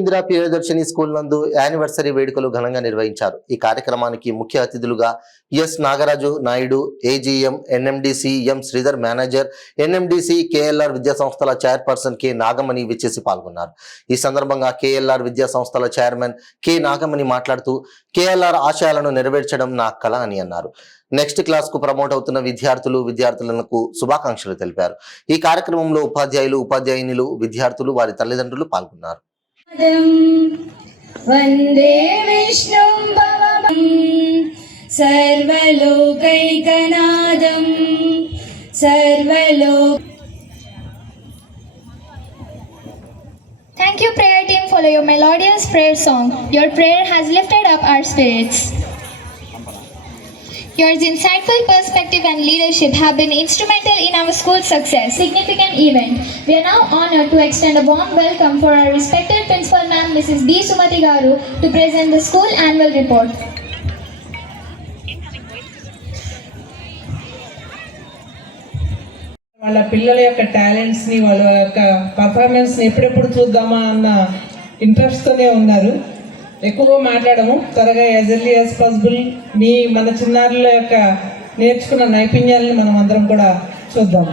Indira Priyadarshini school నందు anniversary వేడుకలు ఘనంగా నిర్వహించారు. ఈ కార్యక్రమానికి ముఖ్య అతిథులుగా S Nagaraju Naidu, AGM, NMDC M Sridhar manager, NMDC KLR విద్యా సంస్థల చైర్పర్సన్ కె నాగమణి విచ్చేసి పాల్గొన్నారు. ఈ సందర్భంగా కేఎల్ఆర్ విద్యా సంస్థల చైర్మన్ కె నాగమణి మాట్లాడుతూ కేఎల్ఆర్ ఆశయాలను నెరవేర్చడం నా కల అని అన్నారు. నెక్స్ట్ క్లాస్ కు ప్రమోట్ అవుతున్న విద్యార్థులకు శుభాకాంక్షలు తెలిపారు. ఈ కార్యక్రమంలో ఉపాధ్యాయులు, ఉపాధ్యాయునులు, విద్యార్థులు, వారి తల్లిదండ్రులు పాల్గొన్నారు. వందే విష్ణుం భవం సర్వలోకైకనాథం Thank you, prayer team, for your melodious prayer song. Your prayer has lifted up our spirits. Your insightful perspective and leadership have been instrumental in our school's success. Significant event. We are now honored to extend a warm welcome for our respected Principal Ma'am, Mrs. B. Sumati Garu, to present the school annual report. వాళ్ళ పిల్లల యొక్క టాలెంట్స్ని, వాళ్ళ యొక్క పర్ఫార్మెన్స్ని ఎప్పుడెప్పుడు చూద్దామా అన్న ఇంట్రెస్ట్తోనే ఉన్నారు. ఎక్కువగా మాట్లాడము, త్వరగా యాజ్ ఎర్లీ యాజ్ పాసిబుల్ మన చిన్నారుల యొక్క నేర్చుకున్న నైపుణ్యాలని మనం అందరం కూడా చూద్దాము.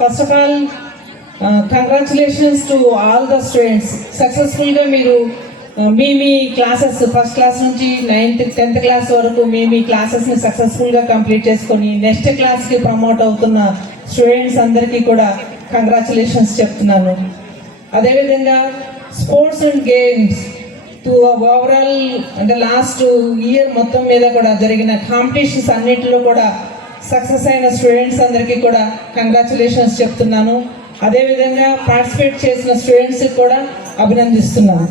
First of all congratulations to all the students. సక్సెస్ఫుల్గా మీరు మీ క్లాసెస్ ఫస్ట్ క్లాస్ నుంచి 9th 10th క్లాస్ వరకు మీ క్లాసెస్ని సక్సెస్ఫుల్గా కంప్లీట్ చేసుకొని నెక్స్ట్ క్లాస్కి ప్రమోట్ అవుతున్న స్టూడెంట్స్ అందరికీ కూడా కంగ్రాచులేషన్స్ చెప్తున్నాను. అదేవిధంగా స్పోర్ట్స్ అండ్ గేమ్స్ ఓవరాల్ అంటే లాస్ట్ ఇయర్ మొత్తం మీద కూడా జరిగిన కాంపిటీషన్స్ అన్నింటిలో కూడా సక్సెస్ అయిన స్టూడెంట్స్ అందరికీ కూడా కంగ్రాచులేషన్స్ చెప్తున్నాను. అదేవిధంగా పార్టిసిపేట్ చేసిన స్టూడెంట్స్కి కూడా అభినందిస్తున్నాను.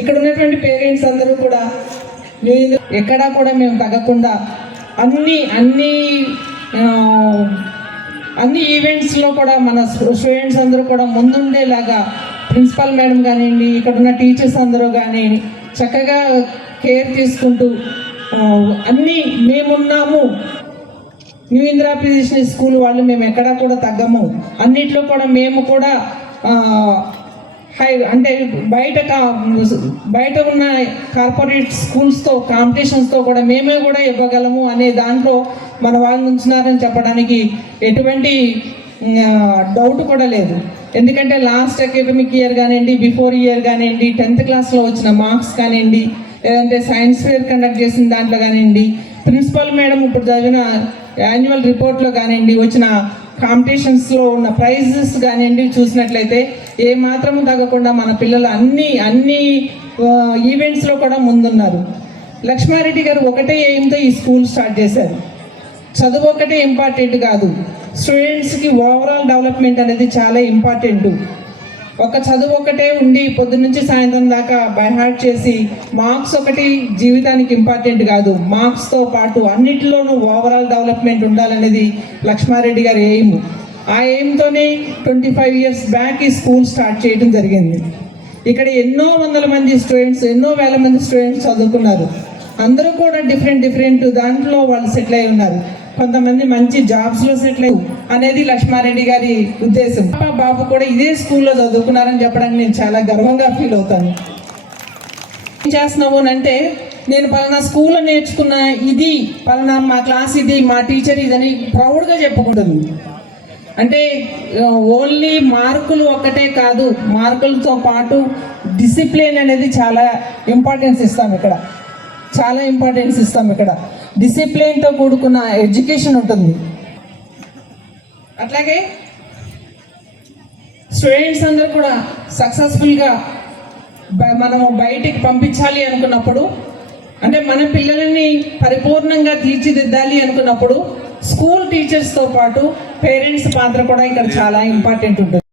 ఇక్కడ ఉన్నటువంటి పేరెంట్స్ అందరూ కూడా ఎక్కడా కూడా మేము తగ్గకుండా అన్ని ఈవెంట్స్లో కూడా మన స్టూడెంట్స్ అందరూ కూడా ముందుండేలాగా ప్రిన్సిపల్ మేడం కానివ్వండి, ఇక్కడ ఉన్న టీచర్స్ అందరూ కానీ చక్కగా కేర్ తీసుకుంటూ అన్నీ మేమున్నాము, న్యూ ఇందిరా ప్రియదర్శిని స్కూల్ వాళ్ళు మేము ఎక్కడా కూడా తగ్గము, అన్నిట్లో కూడా మేము కూడా అంటే బయట ఉన్న కార్పొరేట్ స్కూల్స్తో కాంపిటీషన్స్తో కూడా మేమే కూడా ఇవ్వగలము అనే దాంట్లో మన వాళ్ళు ఉంచున్నారని చెప్పడానికి ఎటువంటి డౌట్ కూడా లేదు. ఎందుకంటే లాస్ట్ అకాడమిక్ ఇయర్ కానివ్వండి, బిఫోర్ ఇయర్ కానివ్వండి, 10th క్లాస్లో వచ్చిన మార్క్స్ కానివ్వండి, లేదంటే సైన్స్ ఫేర్ కండక్ట్ చేసిన దాంట్లో కానివ్వండి, ప్రిన్సిపల్ మేడం ఇప్పుడు చదివిన యాన్యువల్ రిపోర్ట్లో కానివ్వండి, వచ్చిన కాంపిటీషన్స్లో ఉన్న ప్రైజెస్ కానివ్వండి చూసినట్లయితే ఏమాత్రం తగ్గకుండా మన పిల్లలు అన్ని ఈవెంట్స్లో కూడా ముందున్నారు. లక్ష్మారెడ్డి గారు ఒకటే ఎయిమ్తో ఈ స్కూల్ స్టార్ట్ చేశారు. చదువు ఒకటే ఇంపార్టెంట్ కాదు, స్టూడెంట్స్కి ఓవరాల్ డెవలప్మెంట్ అనేది చాలా ఇంపార్టెంట్. ఒక చదువు ఒకటే ఉండి పొద్దున్నుంచి సాయంత్రం దాకా బై హార్ట్ చేసి మార్క్స్ ఒకటి జీవితానికి ఇంపార్టెంట్ కాదు. మార్క్స్తో పాటు అన్నిటిలోనూ ఓవరాల్ డెవలప్మెంట్ ఉండాలనేది లక్ష్మారెడ్డి గారి ఎయిమ్. ఆ ఎయిమ్తోనే 25 years బ్యాక్ ఈ స్కూల్ స్టార్ట్ చేయడం జరిగింది. ఇక్కడ ఎన్నో వందల మంది స్టూడెంట్స్, ఎన్నో వేల మంది స్టూడెంట్స్ చదువుకున్నారు. అందరూ కూడా డిఫరెంట్ దాంట్లో వాళ్ళు సెటిల్ అయి ఉన్నారు. కొంతమంది మంచి జాబ్స్లో సెటిల్ అయ్యి అనేది లక్ష్మారెడ్డి గారి ఉద్దేశం. బాబు కూడా ఇదే స్కూల్లో చదువుకున్నారని చెప్పడానికి నేను చాలా గర్వంగా ఫీల్ అవుతాను. ఏం చేస్తున్నావు అంటే నేను పలానా స్కూల్లో నేర్చుకున్న ఇది, పలానా మా క్లాస్ ఇది, మా టీచర్ ఇదని ప్రౌడ్గా చెప్పుకుంటుంది. అంటే ఓన్లీ మార్కులు ఒక్కటే కాదు, మార్కులతో పాటు డిసిప్లిన్ అనేది చాలా ఇంపార్టెన్స్ ఇస్తాం ఇక్కడ. డిసిప్లిన్తో కూడుకున్న ఎడ్యుకేషన్ ఉంటుంది. అట్లాగే స్టూడెంట్స్ అందరూ కూడా సక్సెస్ఫుల్గా మనము బయటికి పంపించాలి అనుకున్నప్పుడు, అంటే మన పిల్లలని పరిపూర్ణంగా తీర్చిదిద్దాలి అనుకున్నప్పుడు స్కూల్ టీచర్స్తో పాటు పేరెంట్స్ పాత్ర కూడా ఇక్కడ చాలా ఇంపార్టెంట్ ఉంటుంది.